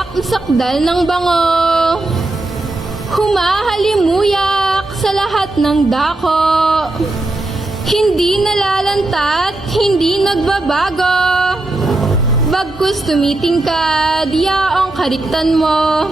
tiyak isakdal ng bango. Humahalimuyak sa lahat ng dako. Hindi nalalantat, hindi nagbabago. Bagkus tumitingkad, yaong kariktan mo.